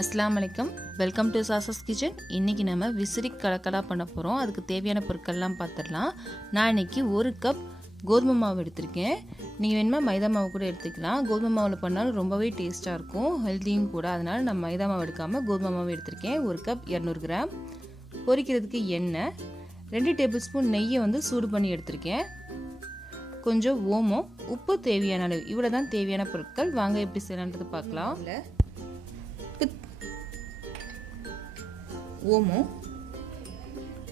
अस्सलामु अलैकुम welcome to sauces kitchen. இன்றைக்கி நம்ம விசிறி கலக்கலா பண்ண போகிறோம். அதுக்கு தேவையான பொருட்கள்லாம் பார்த்துடலாம். நான் இன்றைக்கி 1 கப் கோதுமை மாவு எடுத்திருக்கேன். நீங்கள் வேணுமா மைதா மாவு கூட எடுத்துக்கலாம். கோதுமை மாவில் பண்ணாலும் ரொம்பவே டேஸ்ட்டாக இருக்கும், ஹெல்த்தியும் கூட. அதனால் நான் மைதா மாவு எடுக்காமல் கோதுமை மாவு எடுத்திருக்கேன். 1 கப் 200 கிராம். பொரிக்கிறதுக்கு எண்ணெய், 2 டேபிள் ஸ்பூன் நெய்யை சூடு பண்ணி எடுத்திருக்கேன். கொஞ்சம் ஓமம், உப்பு தேவையான அளவு. இவ்வளோ தான் தேவையான பொருட்கள். வாங்க எப்படி செய்யலான்றது பார்க்கலாம். ஓமம்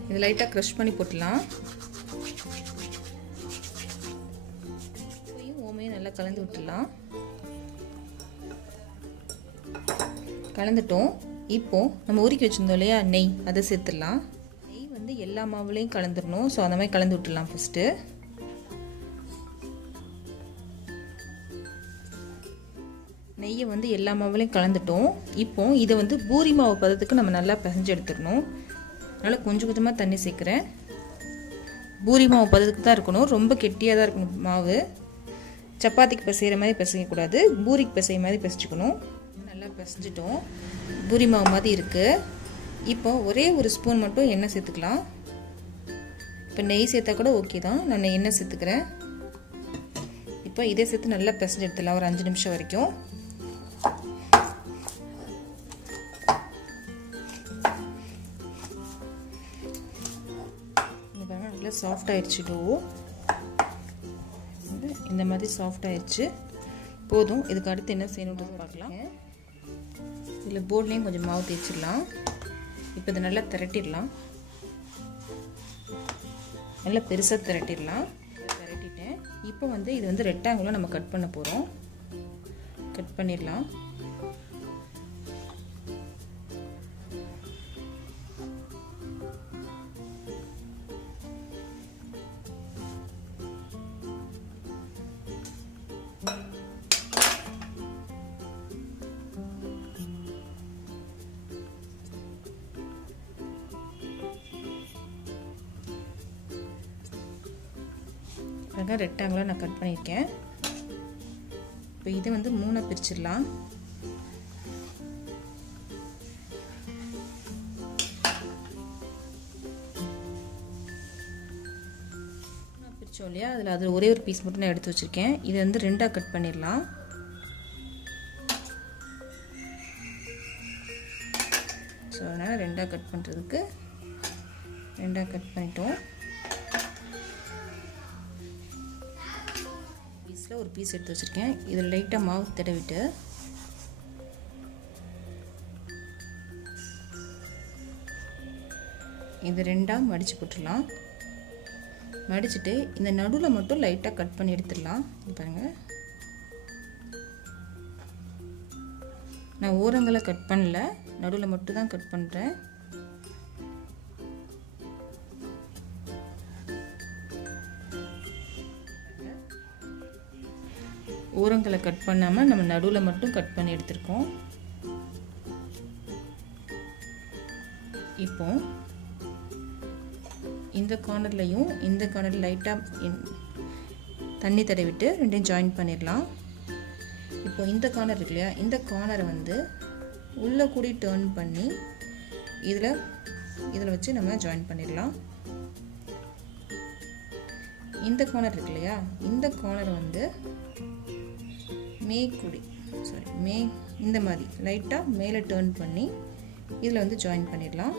இது லைட்டாக க்ரஷ் பண்ணி போட்டுடலாம். ஓமையும் நல்லா கலந்து விட்டுடலாம். கலந்துட்டோம். இப்போ நம்ம உருக்கி வச்சுருந்தோம் இல்லையா நெய், அதை சேர்த்துடலாம். நெய் எல்லா மாவுலையும் கலந்துடணும். ஸோ அந்த மாதிரி கலந்து விட்டுடலாம். ஃபஸ்ட்டு நெய்யை எல்லா மாவுலையும் கலந்துட்டோம். இப்போ இதை பூரி மாவு பதத்துக்கு நம்ம நல்லா பிசைஞ்சு எடுத்துடணும். அதனால் கொஞ்சம் கொஞ்சமாக தண்ணி சேர்க்குறேன். பூரி மாவு பதத்துக்கு தான் இருக்கணும், ரொம்ப கெட்டியாக தான் இருக்கணும் மாவு. சப்பாத்திக்கு பிசைகிற மாதிரி பிசையக்கூடாது, பூரிக்கு பிசைகிற மாதிரி பிசைச்சிக்கணும். நல்லா பிசைஞ்சிட்டோம். பூரி மாவு மாதிரி இருக்குது. இப்போ ஒரே ஒரு ஸ்பூன் மட்டும் எண்ணெய் சேர்த்துக்கலாம். இப்போ நெய் சேர்த்தா கூட ஓகே தான். நான் எண்ணெய் சேர்த்துக்கிறேன். இப்போ இதே சேர்த்து நல்லா பிசைஞ்சு எடுத்துடலாம் ஒரு 5 நிமிஷம் வரைக்கும். நல்லா சாஃப்ட் ஆயிடுச்சு. இந்த மாதிரி சாஃப்ட் ஆயிடுச்சு. போதும். இதுக்கு அடுத்து என்ன செய்யணுன்றது பார்க்கலாம். இதில் போர்ட்லேயும் கொஞ்சம் மாவு தேய்ச்சிடலாம். இப்போ இதை நல்லா திரட்டிடலாம். நல்லா பெருசாக திரட்டிடலாம். திரட்டிட்டேன். இப்போ இது ரெக்டாங்குலாக நம்ம கட் பண்ண போகிறோம். கட் பண்ணிடலாம். ரெக்டாங்குலாக நான் கட் பண்ணியிருக்கேன். இப்போ இதை 3 பிரிச்சிடலாம். பிரிச்சோம் இல்லையா, அதில் ஒரே ஒரு பீஸ் மட்டும் நான் எடுத்து வச்சுருக்கேன். இதை 2ஆக கட் பண்ணிடலாம். ஸோ அதனால் 2ஆக கட் பண்ணுறதுக்கு 2ஆக கட் பண்ணிட்டோம். ஒரு பீஸ் எடுத்து வச்சிருக்கேன். இதில் லைட்டாக மாவு தடவிட்டு இது 2ஆக மடித்து போட்டுடலாம். மடிச்சுட்டு இந்த நடுவில் மட்டும் லைட்டாக கட் பண்ணி எடுத்துடலாம். பாருங்கள், நான் ஓரங்களை கட் பண்ணல, நடுவில் மட்டும் தான் கட் பண்ணுறேன். ஓரங்களை கட் பண்ணாமல் நம்ம நடுவில் மட்டும் கட் பண்ணி எடுத்துருக்கோம். இப்போ இந்த கார்னர்லையும் இந்த கார்னர் லைட்டாக தண்ணி தடவிட்டு 2ஐயும் ஜாயின் பண்ணிடலாம். இப்போ இந்த கார்னர் இருக்கு இல்லையா, இந்த கார்னரை உள்ளே கூடி டர்ன் பண்ணி இதில் வச்சு நம்ம ஜாயின் பண்ணிடலாம். இந்த கார்னர் இருக்கு இல்லையா, இந்த கார்னர் இந்த மாதிரி லைட்டாக மேலே டர்ன் பண்ணி இதில் ஜாயின் பண்ணிடலாம்.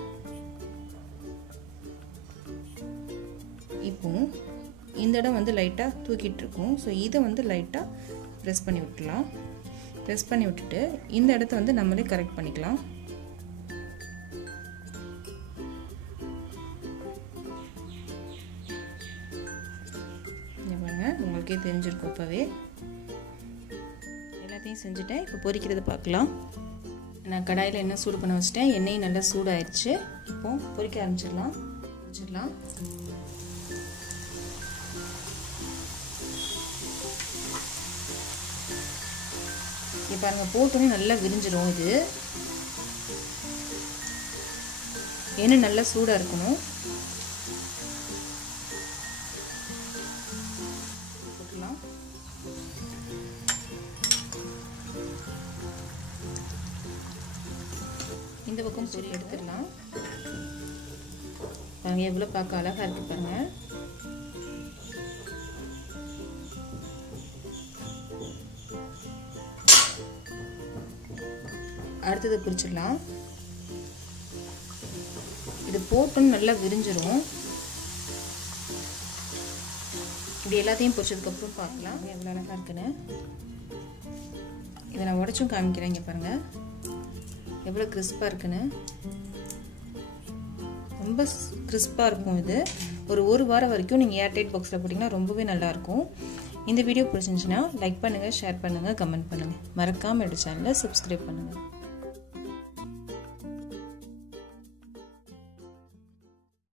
இப்போ இந்த இடம் லைட்டாக தூக்கிட்டு இருக்கும். ஸோ இதை லைட்டாக ப்ரெஸ் பண்ணி விட்டுலாம். ப்ரெஸ் பண்ணி விட்டுட்டு இந்த இடத்த நம்மளே கரெக்ட் பண்ணிக்கலாம். பாருங்க, உங்களுக்கே தெரிஞ்சிருக்கும். இப்போவே எல்லாத்தையும் செஞ்சுட்டேன். இப்போ பொரிக்கிறத பார்க்கலாம். நான் கடாயில் எண்ணெய் சூடு பண்ண வச்சுட்டேன். எண்ணெய் நல்லா சூடாயிடுச்சு. இப்போ பொரிக்க ஆரம்பிச்சிடலாம். இப்போ பாருங்கள், போட்டோன்னே நல்லா விரிஞ்சிடும். இது எண்ணெய் நல்லா சூடாக இருக்கணும். போட்டுக்கலாம். இந்த பக்கம் பொரி எடுத்துடலாம். பாருங்க எவ்வளோ பார்க்க அழகாக இருக்கு பாருங்க. அடுத்தது பொரிச்சிடலாம். இது போட்டோன்னு நல்லா விரிஞ்சிரும். இப்படி எல்லாத்தையும் பொரிச்சதுக்கப்புறம் பார்க்கலாம் எவ்வளோ அழகாக இருக்குன்னு. இதை நான் உடச்சும் காமிக்கிறேன். இங்கே பாருங்கள் எவ்வளோ கிறிஸ்பாக இருக்குன்னு. ரொம்ப கிறிஸ்பாக இருக்கும். இது ஒரு வாரம் வரைக்கும் நீங்கள் ஏர்டைட் பாக்ஸில் போட்டிங்கன்னா ரொம்பவே நல்லாயிருக்கும். இந்த வீடியோ பிடிச்சிருந்துச்சுன்னா லைக் பண்ணுங்கள், ஷேர் பண்ணுங்கள், கமெண்ட் பண்ணுங்கள். மறக்காமல் என்னோட சேனலை சப்ஸ்கிரைப் பண்ணுங்கள்.